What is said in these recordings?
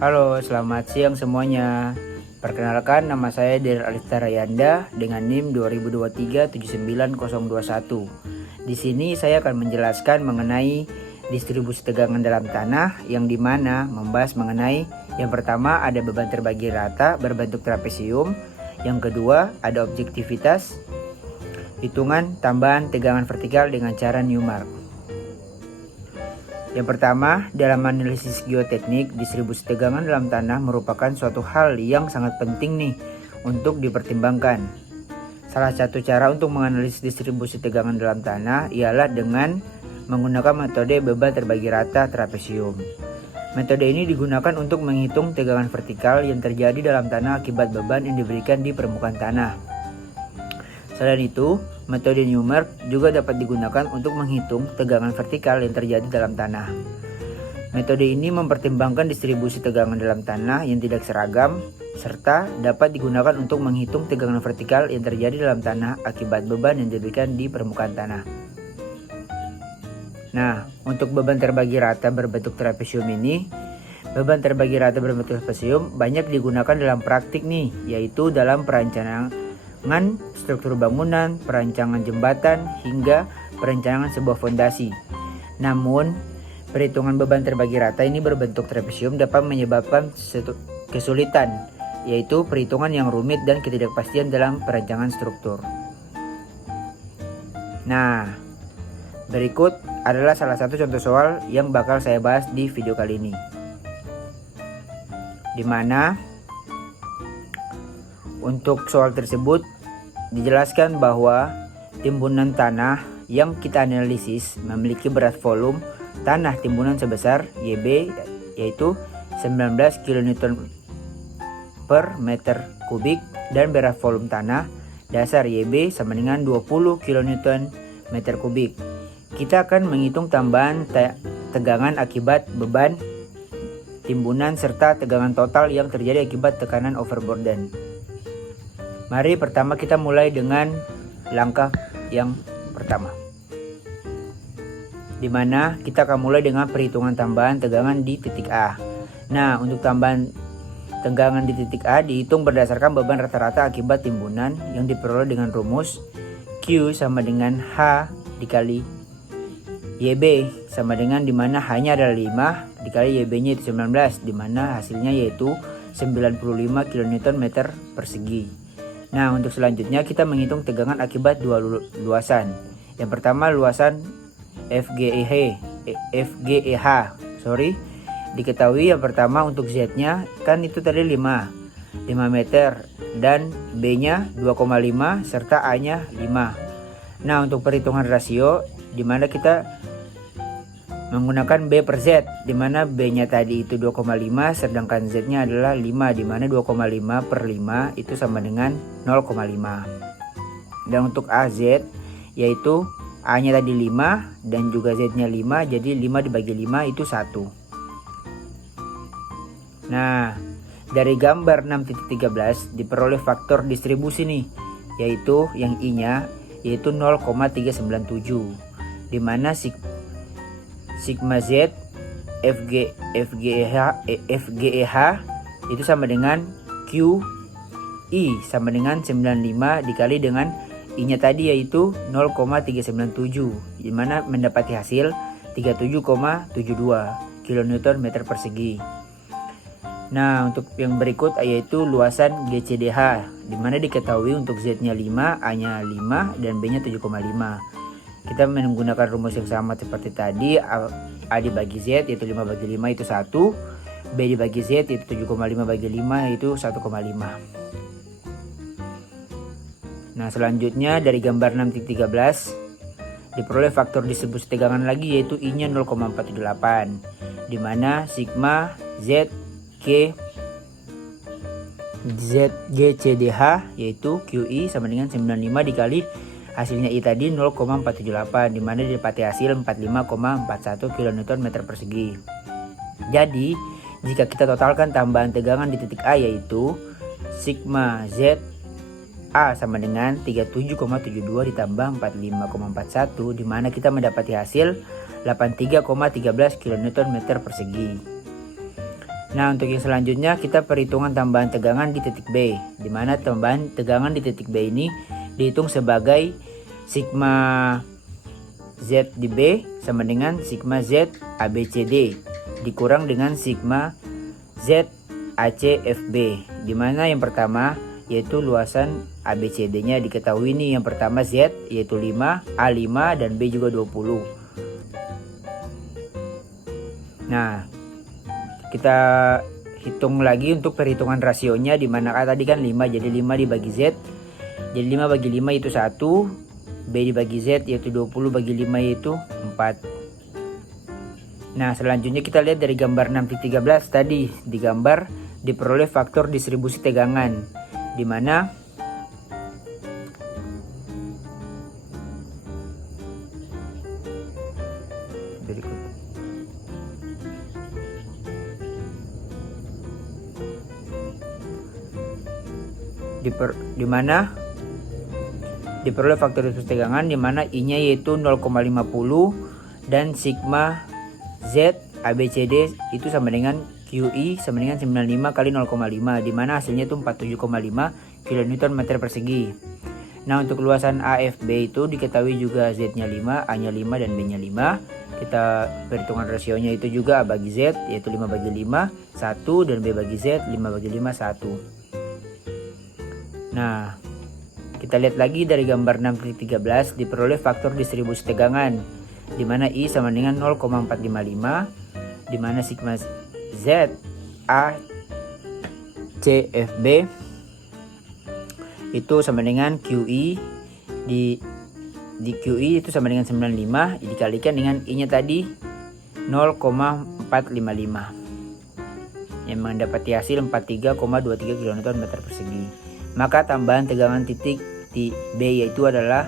Halo, selamat siang semuanya. Perkenalkan, nama saya Dery Alista Rayanda dengan NIM 2023-79021. Di sini saya akan menjelaskan mengenai distribusi tegangan dalam tanah, yang dimana membahas mengenai yang pertama ada beban terbagi rata berbentuk trapesium, yang kedua ada objektivitas, hitungan tambahan tegangan vertikal dengan cara Newmark. Yang pertama, dalam analisis geoteknik, distribusi tegangan dalam tanah merupakan suatu hal yang sangat penting nih untuk dipertimbangkan. Salah satu cara untuk menganalisis distribusi tegangan dalam tanah ialah dengan menggunakan metode beban terbagi rata trapesium. Metode ini digunakan untuk menghitung tegangan vertikal yang terjadi dalam tanah akibat beban yang diberikan di permukaan tanah. Selain itu, metode Newmark juga dapat digunakan untuk menghitung tegangan vertikal yang terjadi dalam tanah. Metode ini mempertimbangkan distribusi tegangan dalam tanah yang tidak seragam, serta dapat digunakan untuk menghitung tegangan vertikal yang terjadi dalam tanah akibat beban yang diberikan di permukaan tanah. Nah, untuk beban terbagi rata berbentuk trapesium ini, beban terbagi rata berbentuk trapesium banyak digunakan dalam praktik nih, yaitu dalam perencanaan struktur bangunan, perancangan jembatan, hingga perencanaan sebuah fondasi. Namun, perhitungan beban terbagi rata ini berbentuk trapesium dapat menyebabkan kesulitan, yaitu perhitungan yang rumit dan ketidakpastian dalam perancangan struktur. Nah, berikut adalah salah satu contoh soal yang bakal saya bahas di video kali ini, di mana untuk soal tersebut dijelaskan bahwa timbunan tanah yang kita analisis memiliki berat volume tanah timbunan sebesar YB, yaitu 19 kN per meter kubik, dan berat volume tanah dasar YB sama dengan 20 kN meter kubik. Kita akan menghitung tambahan tegangan akibat beban timbunan serta tegangan total yang terjadi akibat tekanan overburden. Mari pertama kita mulai dengan langkah yang pertama, di mana kita akan mulai dengan perhitungan tambahan tegangan di titik A. Nah, untuk tambahan tegangan di titik A dihitung berdasarkan beban rata-rata akibat timbunan yang diperoleh dengan rumus Q sama dengan H dikali YB sama dengan, dimana H-nya adalah 5 dikali YB-nya itu 19, dimana hasilnya yaitu 95 kN meter persegi. Nah, untuk selanjutnya kita menghitung tegangan akibat dua luasan. Yang pertama luasan FGEH. Diketahui yang pertama untuk Z-nya kan itu tadi 5 meter, dan B-nya 2,5 serta A-nya 5. Nah, untuk perhitungan rasio di mana kita menggunakan B per Z, di mana B-nya tadi itu 2,5 sedangkan Z-nya adalah 5, di mana 2,5 per 5 itu sama dengan 0,5. Dan untuk AZ yaitu A-nya tadi 5 dan juga Z-nya 5, jadi 5 dibagi 5 itu 1. Nah, dari gambar 6.13 diperoleh faktor distribusi nih, yaitu yang I-nya yaitu 0,397, di mana sigma Z FGEH itu sama dengan QI sama dengan 95 dikali dengan I-nya tadi yaitu 0,397, di mana mendapati hasil 37,72 kN meter persegi. Nah, untuk yang berikut yaitu luasan GCDH, di mana diketahui untuk Z-nya 5, A-nya 5 dan B-nya 7,5. Kita menggunakan rumus yang sama seperti tadi. A dibagi Z yaitu 5 bagi 5 itu 1, B dibagi Z yaitu 7,5 bagi 5 yaitu 1,5. Nah, selanjutnya dari gambar 6.13 diperoleh faktor distribusi tegangan lagi, yaitu I-nya 0,478, di mana sigma GCDH yaitu QI sama dengan 95 dikali hasilnya I tadi 0,478, di mana didapati hasil 45,41 kN meter persegi. Jadi, jika kita totalkan tambahan tegangan di titik A yaitu sigma Z A sama dengan 37,72 ditambah 45,41, di mana kita mendapati hasil 83,13 kN meter persegi. Nah, untuk yang selanjutnya kita perhitungan tambahan tegangan di titik B, di mana tambahan tegangan di titik B ini dihitung sebagai sigma Z di B sama dengan sigma Z ABCD dikurang dengan sigma Z ACFB, di mana yang pertama yaitu luasan ABCD-nya diketahui nih. Yang pertama Z yaitu 5, A 5 dan B juga 20. Nah, kita hitung lagi untuk perhitungan rasionya, di mana A tadi kan 5, jadi 5 dibagi Z. Jadi 5 bagi 5 itu 1, B dibagi Z yaitu 20 bagi 5 yaitu 4. Nah, selanjutnya kita lihat dari gambar 6.13 tadi. Di gambar diperoleh faktor distribusi tegangan, di mana diperoleh faktor distribusi tegangan, di mana I-nya yaitu 0,50 dan sigma Z ABCD itu sama dengan QI sama dengan 95 kali 0,5, di mana hasilnya itu 47,5 kN meter persegi. Nah, untuk luasan AFB itu diketahui juga Z-nya 5, A-nya 5 dan B-nya 5. Kita perhitungan rasionya itu juga A bagi Z yaitu 5 bagi 5 1 dan B bagi Z 5 bagi 5 1. Nah, kita lihat lagi dari gambar 6.13 diperoleh faktor distribusi tegangan, di mana I sama dengan 0,455, di mana sigma Z A C F B itu sama dengan QI di QI itu sama dengan 95 dikalikan dengan I-nya tadi 0,455 yang mendapati hasil 43,23 kN meter persegi. Maka tambahan tegangan titik di B yaitu adalah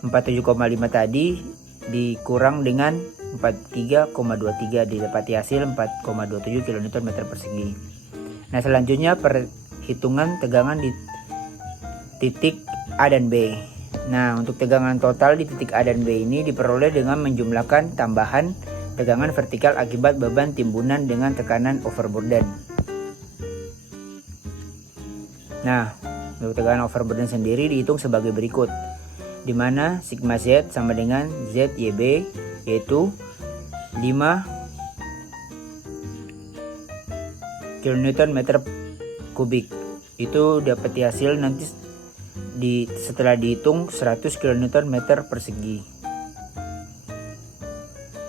47,5 tadi dikurang dengan 43,23 didapati hasil 4,27 kN meter persegi. Nah, selanjutnya perhitungan tegangan di titik A dan B. Nah, untuk tegangan total di titik A dan B ini diperoleh dengan menjumlahkan tambahan tegangan vertikal akibat beban timbunan dengan tekanan overburden. Nah, untuk tegangan overburden sendiri dihitung sebagai berikut, di mana sigma Z sama dengan ZYB yaitu 5 kN meter kubik. Itu dapat hasil nanti setelah dihitung 100 kN meter persegi.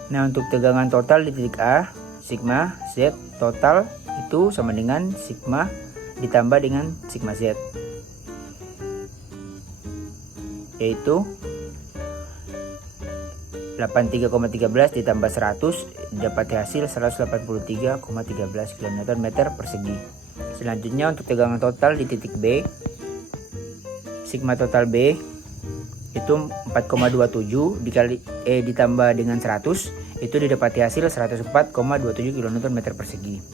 Nah, untuk tegangan total di titik A, sigma Z total itu sama dengan sigma ditambah dengan sigma Z, yaitu 83,13 ditambah 100 dapat hasil 183,13 kN meter persegi. Selanjutnya untuk tegangan total di titik B, sigma total B itu 4,27 ditambah dengan 100 itu didapati hasil 104,27 kN meter persegi.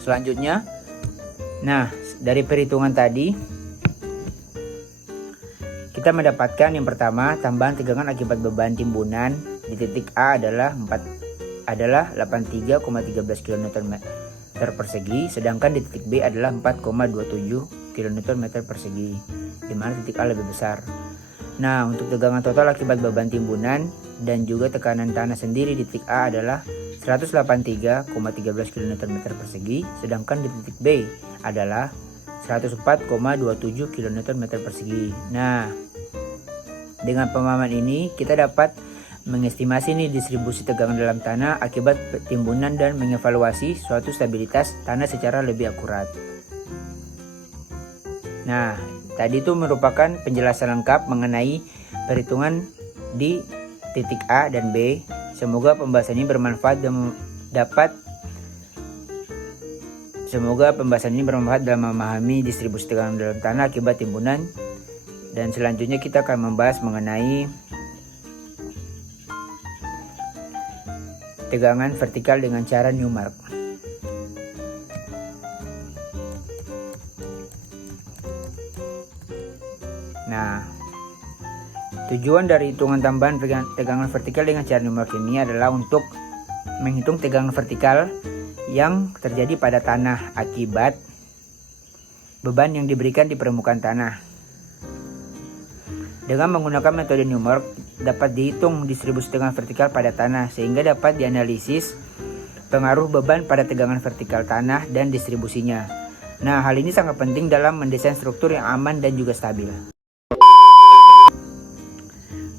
Selanjutnya, nah dari perhitungan tadi kita mendapatkan yang pertama tambahan tegangan akibat beban timbunan di titik A adalah 83,13 kN meter persegi, sedangkan di titik B adalah 4,27 kN meter persegi, di mana titik A lebih besar. Nah, untuk tegangan total akibat beban timbunan dan juga tekanan tanah sendiri di titik A adalah 183,13 kN meter persegi, sedangkan di titik B adalah 104,27 kN meter persegi. Nah, dengan pemahaman ini kita dapat mengestimasi nih distribusi tegangan dalam tanah akibat timbunan dan mengevaluasi suatu stabilitas tanah secara lebih akurat. Nah, tadi itu merupakan penjelasan lengkap mengenai perhitungan di titik A dan B. Semoga pembahasan ini bermanfaat dan dalam memahami distribusi tegangan dalam tanah akibat timbunan. Dan selanjutnya kita akan membahas mengenai tegangan vertikal dengan cara Newmark. Nah, tujuan dari hitungan tambahan tegangan vertikal dengan cara Newmark ini adalah untuk menghitung tegangan vertikal yang terjadi pada tanah akibat beban yang diberikan di permukaan tanah. Dengan menggunakan metode Newmark dapat dihitung distribusi tegangan vertikal pada tanah sehingga dapat dianalisis pengaruh beban pada tegangan vertikal tanah dan distribusinya. Nah, hal ini sangat penting dalam mendesain struktur yang aman dan juga stabil.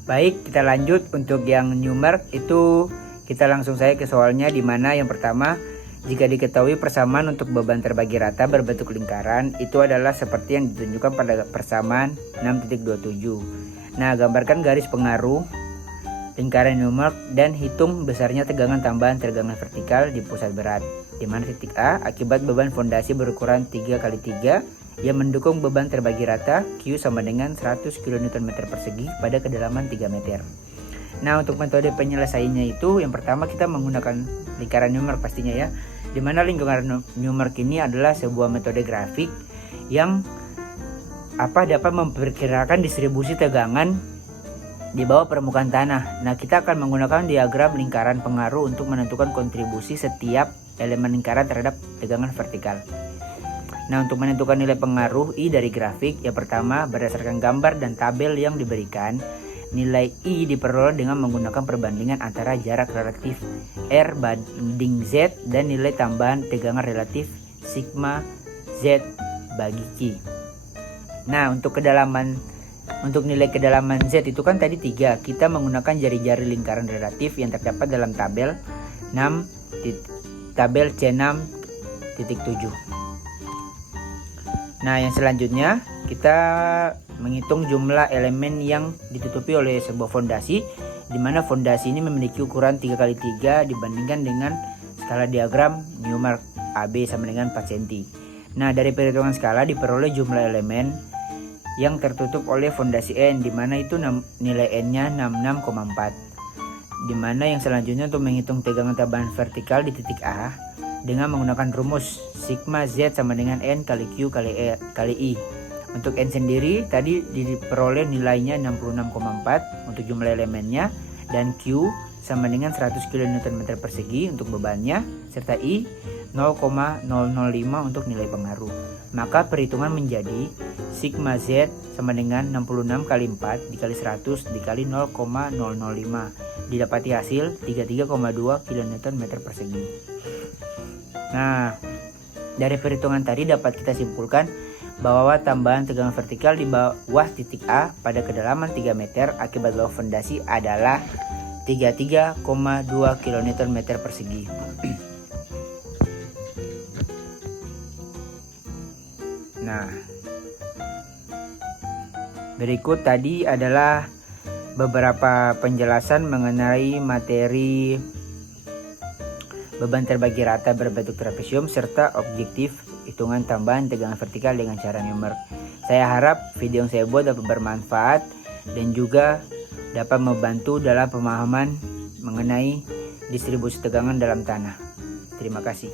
Baik, kita lanjut untuk yang Newmark itu kita langsung saja ke soalnya, di mana yang pertama, jika diketahui persamaan untuk beban terbagi rata berbentuk lingkaran itu adalah seperti yang ditunjukkan pada persamaan 6.27. Nah, gambarkan garis pengaruh lingkaran Newmark dan hitung besarnya tegangan tambahan tegangan vertikal di pusat berat, di mana titik A akibat beban fondasi berukuran 3x3 yang mendukung beban terbagi rata Q sama dengan 100 kN persegi pada kedalaman 3 meter. Nah, untuk metode penyelesaiannya itu yang pertama kita menggunakan lingkaran Newmark pastinya ya, di mana lingkaran Newmark ini adalah sebuah metode grafik yang dapat memperkirakan distribusi tegangan di bawah permukaan tanah. Nah, kita akan menggunakan diagram lingkaran pengaruh untuk menentukan kontribusi setiap elemen lingkaran terhadap tegangan vertikal. Nah, untuk menentukan nilai pengaruh I dari grafik, yang pertama berdasarkan gambar dan tabel yang diberikan, nilai I diperoleh dengan menggunakan perbandingan antara jarak relatif R banding Z dan nilai tambahan tegangan relatif sigma Z bagi Q. Nah, untuk nilai kedalaman Z itu kan tadi 3, kita menggunakan jari-jari lingkaran relatif yang terdapat dalam tabel C6.7. Nah, yang selanjutnya kita menghitung jumlah elemen yang ditutupi oleh sebuah fondasi, di mana fondasi ini memiliki ukuran 3x3 dibandingkan dengan skala diagram Newmark AB sama dengan 4 cm. Nah, dari perhitungan skala diperoleh jumlah elemen yang tertutup oleh fondasi N, di mana itu nilai N-nya 66,4. Di mana yang selanjutnya untuk menghitung tegangan tambahan vertikal di titik A dengan menggunakan rumus sigma Z sama dengan N kali Q kali I. Untuk N sendiri tadi diperoleh nilainya 66,4 untuk jumlah elemennya, dan Q sama dengan 100 kN persegi untuk bebannya, serta I 0,005 untuk nilai pengaruh. Maka perhitungan menjadi sigma Z sama dengan 66 kali 4 dikali 100 dikali 0,005, didapati hasil 33,2 kN persegi. Nah, dari perhitungan tadi dapat kita simpulkan bahwa tambahan tegangan vertikal di bawah titik A pada kedalaman 3 meter akibat bawah fondasi adalah 33,2 kN persegi. Nah, berikut tadi adalah beberapa penjelasan mengenai materi beban terbagi rata berbentuk trapesium serta objektif hitungan tambahan tegangan vertikal dengan cara Newmark. Saya harap video yang saya buat dapat bermanfaat dan juga dapat membantu dalam pemahaman mengenai distribusi tegangan dalam tanah. Terima kasih.